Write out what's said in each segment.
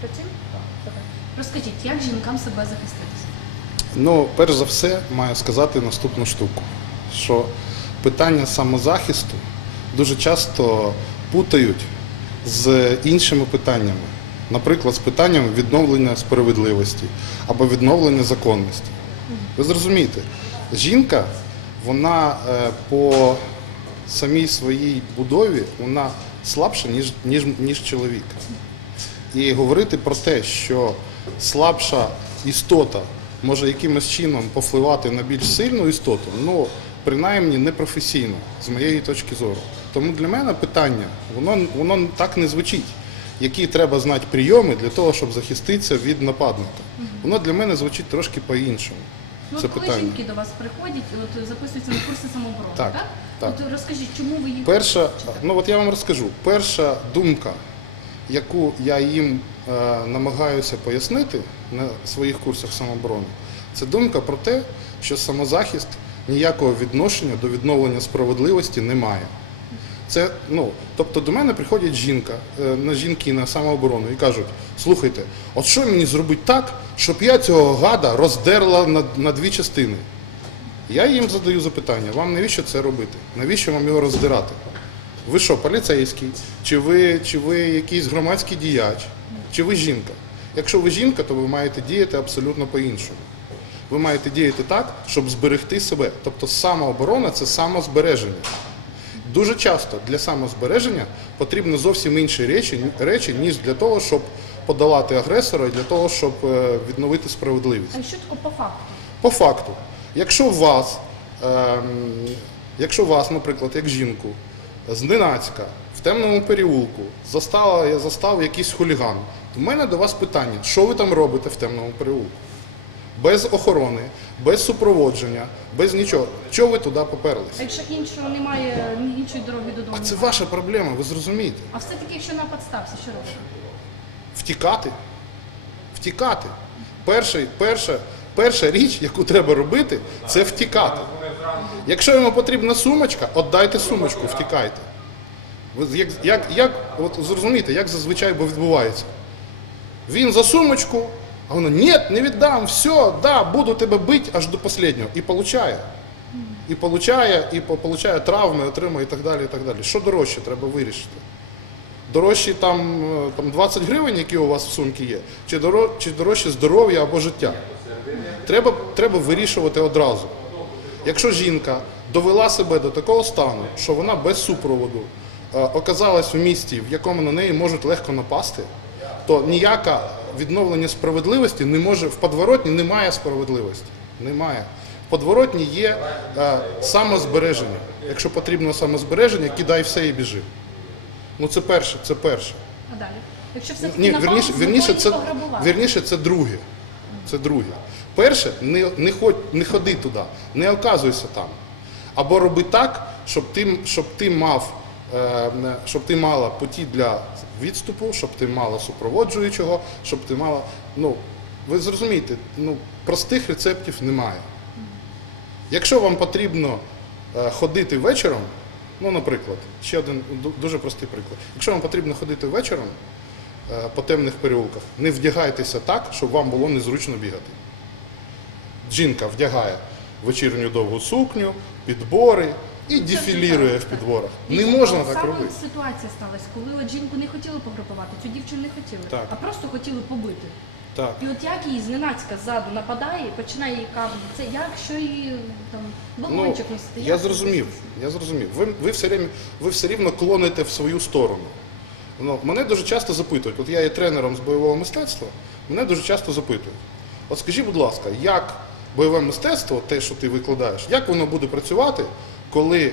Працюємо? Добре. Розкажіть, як жінкам себе захиститися? Ну, перш за все, маю сказати наступну штуку, що питання самозахисту дуже часто путають з іншими питаннями. Наприклад, з питанням відновлення справедливості або відновлення законності. Ви зрозумієте, жінка, вона е, по самій своїй будові вона слабша, ніж, ніж, ніж чоловік. І говорити про те, що слабша істота може якимось чином повпливати на більш сильну істоту, ну принаймні непрофесійно, з моєї точки зору. Тому для мене питання, воно, воно так не звучить, які треба знати прийоми для того, щоб захиститися від нападника. Воно для мене звучить трошки по-іншому. Ну, Це коли питання. жінки до вас приходять, і от записуються на курси самооборони, Так, так? так. От розкажіть, чому ви їх Перша, ну от я вам розкажу, перша думка, яку я їм е, намагаюся пояснити на своїх курсах самооборони, це думка про те, що самозахист ніякого відношення до відновлення справедливості не має. Це, ну, тобто до мене приходять жінка, е, на жінки на самооборону і кажуть: слухайте, от що мені зробити так, щоб я цього гада роздерла на, на дві частини? Я їм задаю запитання, вам навіщо це робити? Навіщо вам його роздирати? Ви що, поліцейський? Чи ви, чи ви якийсь громадський діяч? Чи ви жінка? Якщо ви жінка, то ви маєте діяти абсолютно по-іншому. Ви маєте діяти так, щоб зберегти себе. Тобто самооборона це самозбереження. Дуже часто для самозбереження потрібно зовсім інші речі, речі, ніж для того, щоб подолати агресора і для того, щоб е, відновити справедливість. А що таке по факту? По факту, якщо вас, ем, якщо вас, наприклад, як жінку, зненацька, в темному переулку застала, я застав якийсь хуліган, в мене до вас питання, що ви там робите в темному переулку? Без охорони, без супроводження, без нічого. Чого ви туди поперлись? А якщо іншого немає, ні іншої дороги додому? А це немає? ваша проблема, ви зрозумієте. А все-таки, якщо напад стався, що робити? Втікати. Втікати. Перша, перша, перша річ, яку треба робити, це втікати. Якщо йому потрібна сумочка, віддайте сумочку, втікайте. Як, як, як, от зрозумієте, як зазвичай відбувається? Він за сумочку, а вона ні, не віддам, все, да, буду тебе бити аж до останнього. І получає. І получає, і получає травми, отримує і так далі. і так далі. Що дорожче треба вирішити? Дорожчі там, е, там 20 гривень, які у вас в сумці є, чи дорожче здоров'я або життя. Треба, треба вирішувати одразу. Якщо жінка довела себе до такого стану, що вона без супроводу е, оказалась в місті, в якому на неї можуть легко напасти, то ніяке відновлення справедливості не може в подворотні немає справедливості. Немає. В подворотні є е, самозбереження. Якщо потрібно самозбереження, кидай все і біжи. Ну це перше, це перше. А далі? Якщо все-таки Ні, вірніше, вірніше, це, вірніше, це друге. Це друге. Перше, не, не, ходь, не ходи туди, не оказуйся там. Або роби так, щоб ти, щоб ти мав, е, щоб ти мала путі для відступу, щоб ти мала супроводжуючого, щоб ти мала. Ну, ви зрозумієте, ну, простих рецептів немає. Якщо вам потрібно е, ходити вечором, ну, наприклад, ще один дуже простий приклад. Якщо вам потрібно ходити вечором е, по темних переулках, не вдягайтеся так, щоб вам було незручно бігати. Жінка вдягає вечірню довгу сукню, підбори і дефілірує в підборах. Не можна так саме робити. ситуація сталася, коли от жінку не хотіли пограбувати, цю дівчину не хотіли, Так. а просто хотіли побити. Так. І от як її зненацька ззаду нападає, і починає її кажуть, це як, що її там балончик носити. Ну, я зрозумів, я зрозумів. Ви, ви, все рівно, ви все рівно клоните в свою сторону. Ну, мене дуже часто запитують, от я є тренером з бойового мистецтва, мене дуже часто запитують. От скажи, будь ласка, як бойове мистецтво, те, що ти викладаєш, як воно буде працювати, коли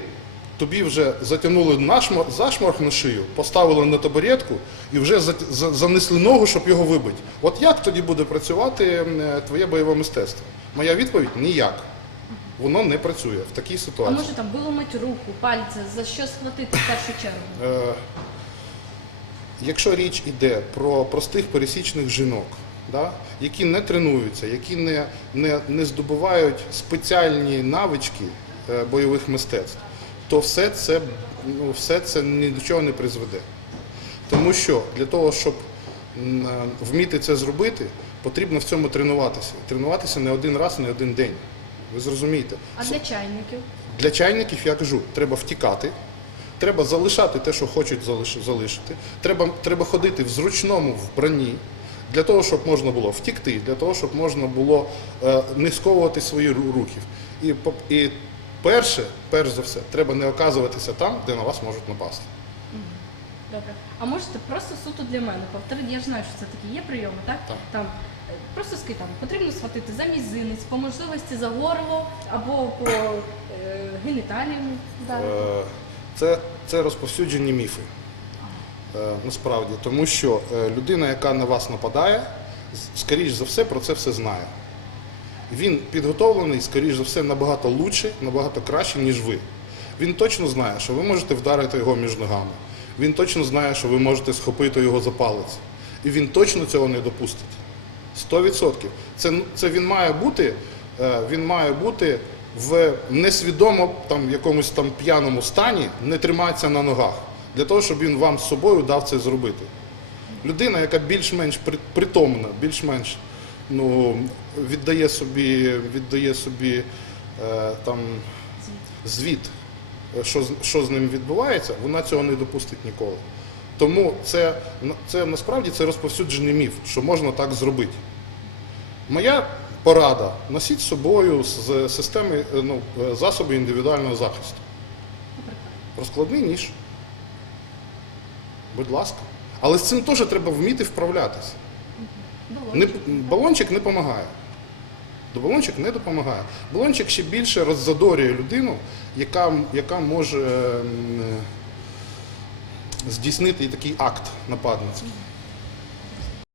тобі вже затягнули нашмор, зашморг на шию, поставили на табуретку і вже за- за- занесли ногу, щоб його вибити. От як тоді буде працювати е, твоє бойове мистецтво? Моя відповідь ніяк. Воно не працює в такій А ситуації. може там виламати руку, пальці, за що схватити в першу чергу? Е, Якщо річ йде про простих пересічних жінок, да, які не тренуються, які не, не, не здобувають спеціальні навички е, бойових мистецтв, то все це, ну, все це ні до чого не призведе. Тому що для того, щоб е, вміти це зробити, потрібно в цьому тренуватися. Тренуватися не один раз, не один день. Ви зрозумієте? А для чайників? Для чайників я кажу, треба втікати, треба залишати те, що хочуть залишити. Треба, треба ходити в зручному вбранні для того, щоб можна було втікти, для того, щоб можна було е, не сковувати свої ру- руки. І, і перше, перш за все, треба не оказуватися там, де на вас можуть напасти. Добре. А можете просто суто для мене повторити? Я ж знаю, що це такі є прийоми, так? Так. Там е, просто скажіть, там потрібно схватити за мізинець, по можливості за горло або по е, геніталіям. Е, Це, це розповсюджені міфи. Е, Насправді, тому що е, людина, яка на вас нападає, скоріш за все про це все знає. Він підготовлений, скоріш за все, набагато лучше, набагато краще, ніж ви. Він точно знає, що ви можете вдарити його між ногами. Він точно знає, що ви можете схопити його за палець. І він точно цього не допустить. 100%. Це, це він має бути, е, він має бути в несвідомо там, якомусь там п'яному стані, не триматися на ногах, для того, щоб він вам з собою дав це зробити. Людина, яка більш-менш притомна, більш-менш ну, віддає собі, віддає собі е, там, звіт, е, що, що з ним відбувається, вона цього не допустить ніколи. Тому це, це насправді це розповсюджений міф, що можна так зробити. Моя порада носіть з собою з системи е, ну, е, засоби індивідуального захисту. Розкладний ніж. Будь ласка. Але з цим теж треба вміти вправлятися. Не, балончик не допомагає. Балончик не допомагає. Балончик ще більше роззадорює людину, яка, яка може е, здійснити такий акт нападницький.